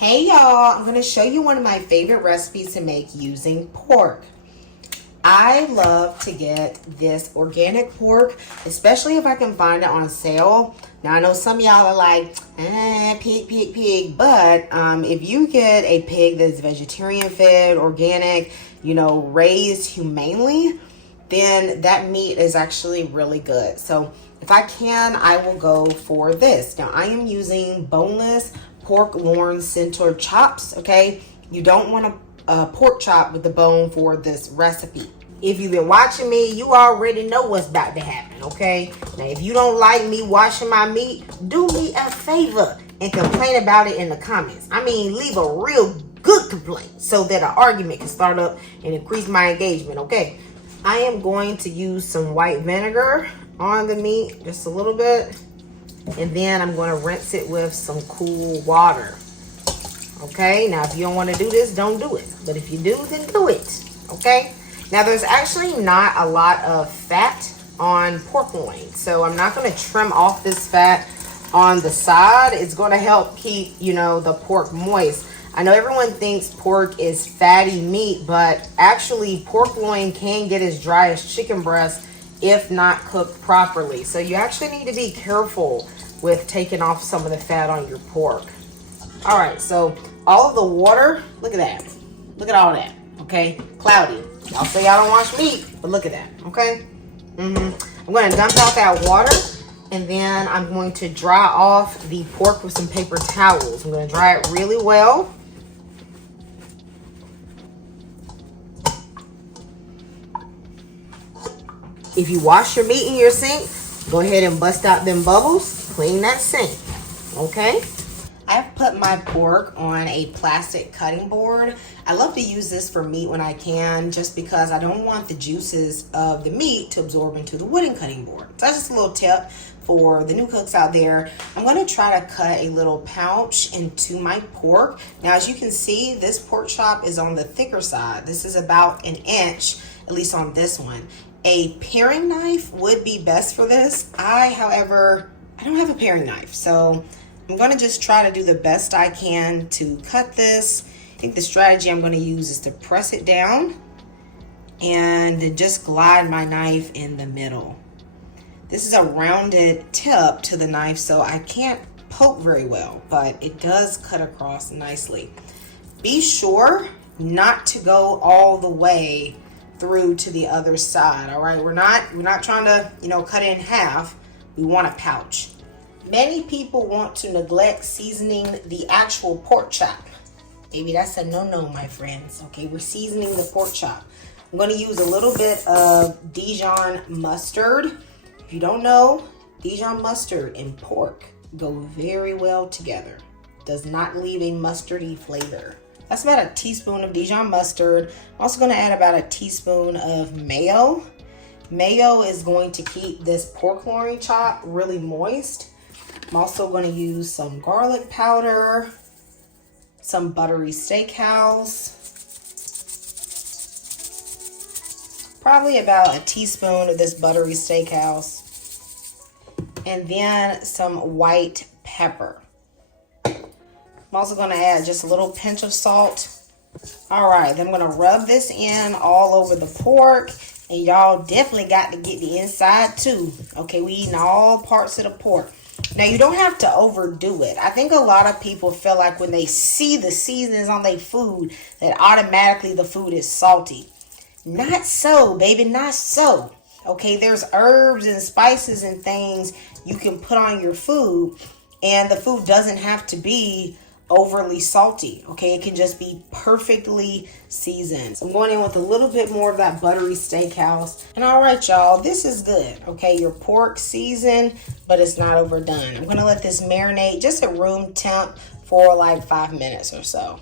Hey y'all, I'm going to show you one of my favorite recipes to make using pork. I love to get this organic pork, especially if I can find it on sale. Now I know some of y'all are like, pig, but if you get a pig that's vegetarian fed, organic, raised humanely, then that meat is actually really good. So if I can, I will go for this. Now I am using boneless pork loin center chops, okay? You don't want a pork chop with the bone for this recipe. If you've been watching me, you already know what's about to happen, okay? Now, if you don't like me washing my meat, do me a favor and complain about it in the comments. I mean, leave a real good complaint so that an argument can start up and increase my engagement, okay? I am going to use some white vinegar on the meat, just a little bit. And then I'm going to rinse it with some cool water. Okay, now if you don't want to do this, don't do it. But if you do, then do it. Okay, now there's actually not a lot of fat on pork loin. So I'm not going to trim off this fat on the side. It's going to help keep, the pork moist. I know everyone thinks pork is fatty meat, but actually pork loin can get as dry as chicken breast if not cooked properly. So you actually need to be careful with taking off some of the fat on your pork. All right, so all of the water, look at that. Look at all that, okay? Cloudy. Y'all say y'all don't wash meat, but look at that, okay? I'm gonna dump out that water, and then I'm going to dry off the pork with some paper towels. I'm gonna dry it really well. If you wash your meat in your sink, go ahead and bust out them bubbles, clean that sink, okay? I've put my pork on a plastic cutting board. I love to use this for meat when I can, just because I don't want the juices of the meat to absorb into the wooden cutting board. So that's just a little tip for the new cooks out there. I'm gonna try to cut a little pouch into my pork. Now, as you can see, this pork chop is on the thicker side. This is about 1 inch, at least on this one. A paring knife would be best for this. However, I don't have a paring knife, so I'm gonna just try to do the best I can to cut this. I think the strategy I'm gonna use is to press it down and just glide my knife in the middle. This is a rounded tip to the knife, so I can't poke very well, but it does cut across nicely. Be sure not to go all the way through to the other side. All right, we're not trying to cut it in half. We want a pouch. Many people want to neglect seasoning the actual pork chop. Maybe that's a no-no, my friends. Okay, we're seasoning the pork chop. I'm going to use a little bit of Dijon mustard. If you don't know, Dijon mustard and pork go very well together. Does not leave a mustardy flavor. That's about a teaspoon of Dijon mustard. I'm also going to add about a teaspoon of mayo. Mayo is going to keep this pork loin chop really moist. I'm also going to use some garlic powder, some Buttery steakhouse, probably about a teaspoon of this Buttery steakhouse, and then some white pepper. I'm also going to add just a little pinch of salt. All right, then I'm going to rub this in all over the pork. And y'all definitely got to get the inside too. Okay, we eating all parts of the pork. Now, you don't have to overdo it. I think a lot of people feel like when they see the seasonings on their food, that automatically the food is salty. Not so, baby, not so. Okay, there's herbs and spices and things you can put on your food, and the food doesn't have to be overly salty. Okay, it can just be perfectly seasoned. So I'm going in with a little bit more of that Buttery steakhouse. And all right, y'all, this is good. Okay, your pork seasoned, but it's not overdone. I'm gonna let this marinate just at room temp for like 5 minutes or so.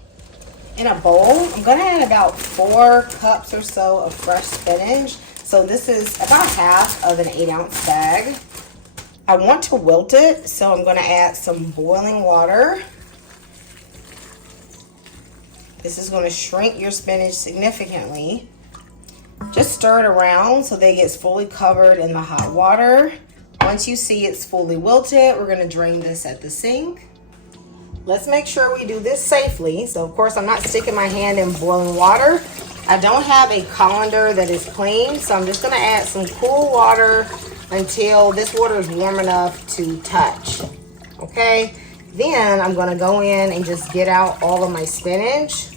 In a bowl, I'm gonna add about 4 cups or so of fresh spinach. So this is about half of an 8-ounce bag. I want to wilt it, so I'm gonna add some boiling water. This is going to shrink your spinach significantly. Just stir it around so that it gets fully covered in the hot water. Once you see it's fully wilted, we're going to drain this at the sink. Let's make sure we do this safely. So of course I'm not sticking my hand in boiling water. I don't have a colander that is clean, so I'm just gonna add some cool water until this water is warm enough to touch, okay? Then I'm gonna go in and just get out all of my spinach.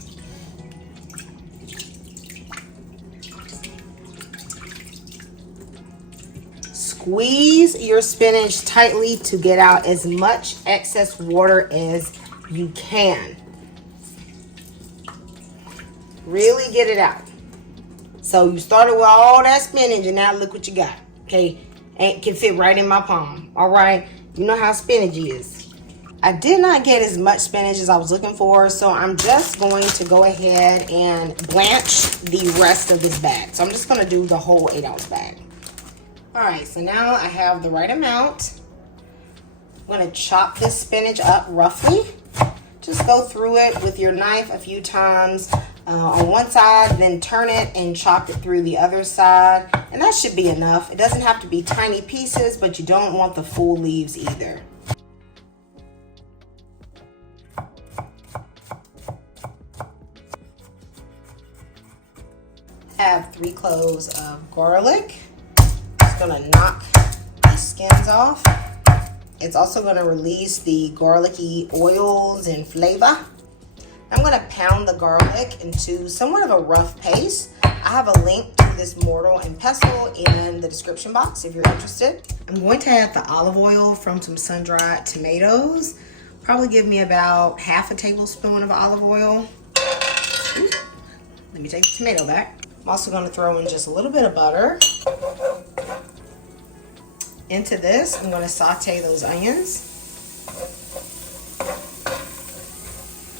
Squeeze your spinach tightly to get out as much excess water as you can. Really get it out. So you started with all that spinach and now look what you got, okay? And can fit right in my palm, all right? You know how spinach is. I did not get as much spinach as I was looking for, so I'm just going to go ahead and blanch the rest of this bag. So I'm just gonna do the whole 8-ounce bag. All right, so now I have the right amount. I'm gonna chop this spinach up roughly. Just go through it with your knife a few times on one side, then turn it and chop it through the other side. And that should be enough. It doesn't have to be tiny pieces, but you don't want the full leaves either. I have 3 cloves of garlic. Just gonna knock the skins off. It's also gonna release the garlicky oils and flavor. I'm gonna pound the garlic into somewhat of a rough paste. I have a link to this mortar and pestle in the description box if you're interested. I'm going to add the olive oil from some sun-dried tomatoes. Probably give me about half a tablespoon of olive oil. Ooh, let me take the tomato back. I'm also gonna throw in just a little bit of butter. Into this, I'm going to saute those onions.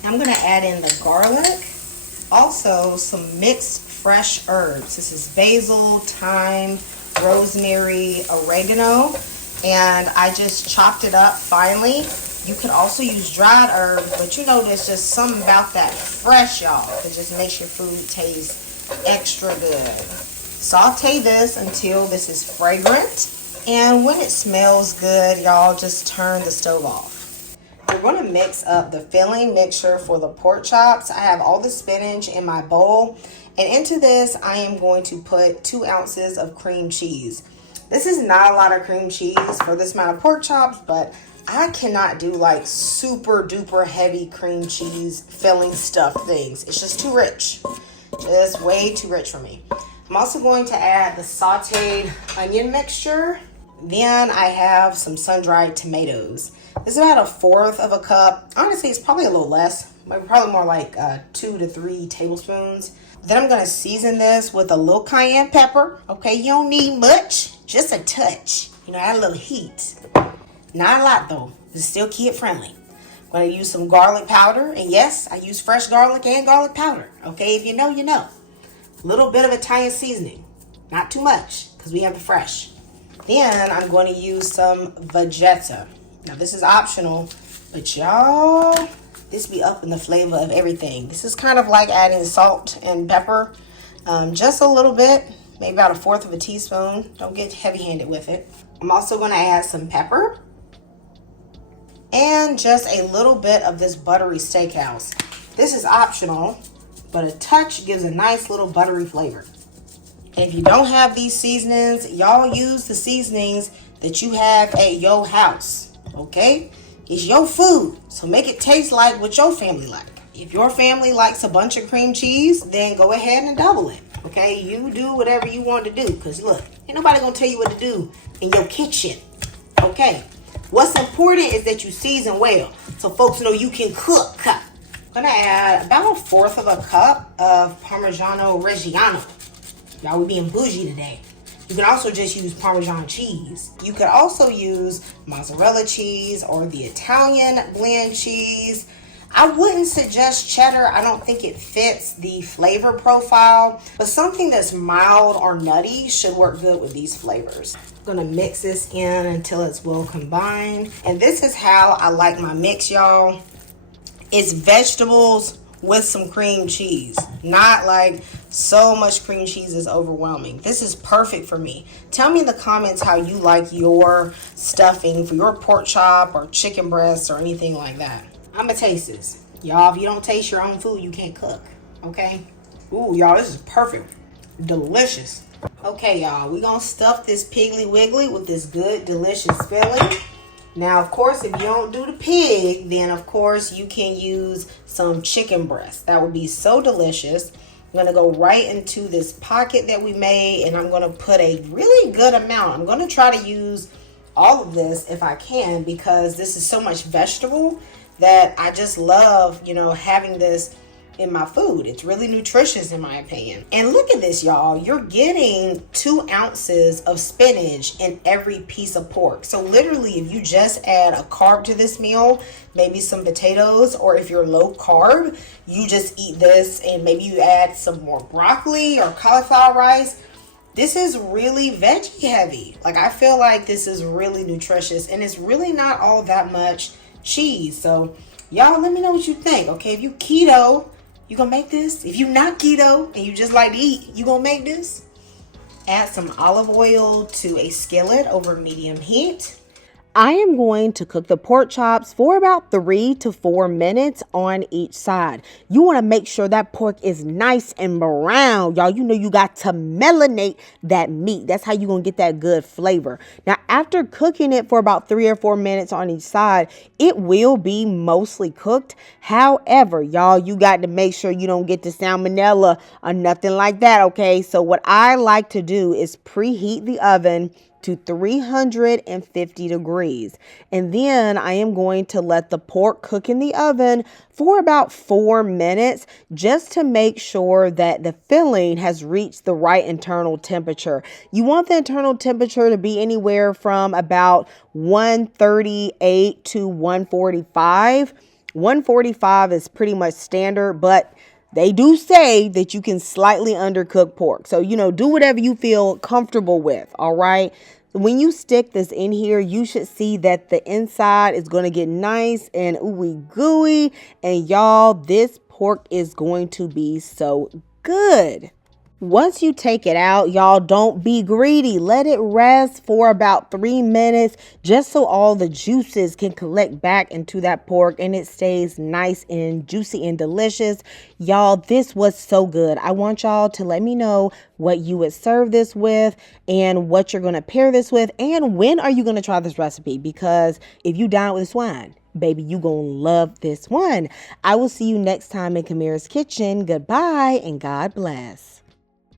I'm going to add in the garlic. Also, some mixed fresh herbs. This is basil, thyme, rosemary, oregano, and I just chopped it up finely. You could also use dried herbs, but you know there's just something about that fresh, y'all, that just makes your food taste extra good. Saute this until this is fragrant. And when it smells good, y'all, just turn the stove off. We're going to mix up the filling mixture for the pork chops. I have all the spinach in my bowl. And into this, I am going to put 2 ounces of cream cheese. This is not a lot of cream cheese for this amount of pork chops, but I cannot do like super duper heavy cream cheese filling stuff things. It's just too rich. Just way too rich for me. I'm also going to add the sauteed onion mixture. Then I have some sun-dried tomatoes. This is about 1/4 of a cup. Honestly, it's probably a little less, but probably more like 2 to 3 tablespoons. Then I'm gonna season this with a little cayenne pepper. Okay, you don't need much, just a touch. You know, add a little heat. Not a lot though, it's still kid friendly. I'm gonna use some garlic powder, and yes, I use fresh garlic and garlic powder. Okay, if you know, you know. A little bit of Italian seasoning, not too much, because we have the fresh. Then I'm going to use some Vegeta. Now this is optional, but y'all, this be up in the flavor of everything. This is kind of like adding salt and pepper, just a little bit, maybe about 1/4 of a teaspoon. Don't get heavy-handed with it. I'm also going to add some pepper and just a little bit of this Buttery steakhouse. This is optional, but a touch gives a nice little buttery flavor. And if you don't have these seasonings, y'all use the seasonings that you have at your house, okay? It's your food, so make it taste like what your family like. If your family likes a bunch of cream cheese, then go ahead and double it, okay? You do whatever you want to do, because look, ain't nobody gonna tell you what to do in your kitchen, okay? What's important is that you season well, so folks know you can cook. I'm gonna add about 1/4 of a cup of Parmigiano Reggiano. Y'all, we being bougie today. You can also just use Parmesan cheese. You could also use mozzarella cheese or the Italian blend cheese. I wouldn't suggest cheddar. I don't think it fits the flavor profile, but something that's mild or nutty should work good with these flavors. I'm gonna mix this in until it's well combined. And this is how I like my mix, y'all. It's vegetables with some cream cheese, not like so much cream cheese is overwhelming. This is perfect for me. Tell me in the comments how you like your stuffing for your pork chop or chicken breast or anything like that. I'm gonna taste this. Y'all, if you don't taste your own food, you can't cook. Okay? Ooh, y'all, this is perfect. Delicious. Okay, y'all, we're gonna stuff this Piggly Wiggly with this good, delicious filling. Now, of course, if you don't do the pig, then of course you can use some chicken breast. That would be so delicious. I'm gonna go right into this pocket that we made, and I'm gonna put a really good amount. I'm gonna try to use all of this if I can, because this is so much vegetable that I just love, having this in my food. It's really nutritious in my opinion. And look at this, y'all. You're getting 2 ounces of spinach in every piece of pork. So literally, if you just add a carb to this meal, maybe some potatoes, or if you're low carb, you just eat this and maybe you add some more broccoli or cauliflower rice. This is really veggie heavy. Like, I feel like this is really nutritious, and it's really not all that much cheese. So y'all, let me know what you think. Okay, if you keto, you gonna make this? If you not keto and you just like to eat, you gonna make this? Add some olive oil to a skillet over medium heat. I am going to cook the pork chops for about 3 to 4 minutes on each side. You want to make sure that pork is nice and brown. Y'all, you got to melanate that meat. That's how you're going to get that good flavor. Now, after cooking it for about 3 or 4 minutes on each side, it will be mostly cooked. However, y'all, you got to make sure you don't get the salmonella or nothing like that, okay? So what I like to do is preheat the oven to 350 degrees. And then I am going to let the pork cook in the oven for about 4 minutes, just to make sure that the filling has reached the right internal temperature. You want the internal temperature to be anywhere from about 138 to 145. 145 is pretty much standard, but they do say that you can slightly undercook pork. So, do whatever you feel comfortable with, all right? When you stick this in here, you should see that the inside is going to get nice and ooey gooey. And y'all, this pork is going to be so good. Once you take it out, y'all, don't be greedy. Let it rest for about 3 minutes, just so all the juices can collect back into that pork and it stays nice and juicy and delicious. Y'all, this was so good. I want y'all to let me know what you would serve this with and what you're going to pair this with, and when are you going to try this recipe, because if you dine with this wine, baby, you gonna love this one. I will see you next time in Kamira's Kitchen. Goodbye and God bless.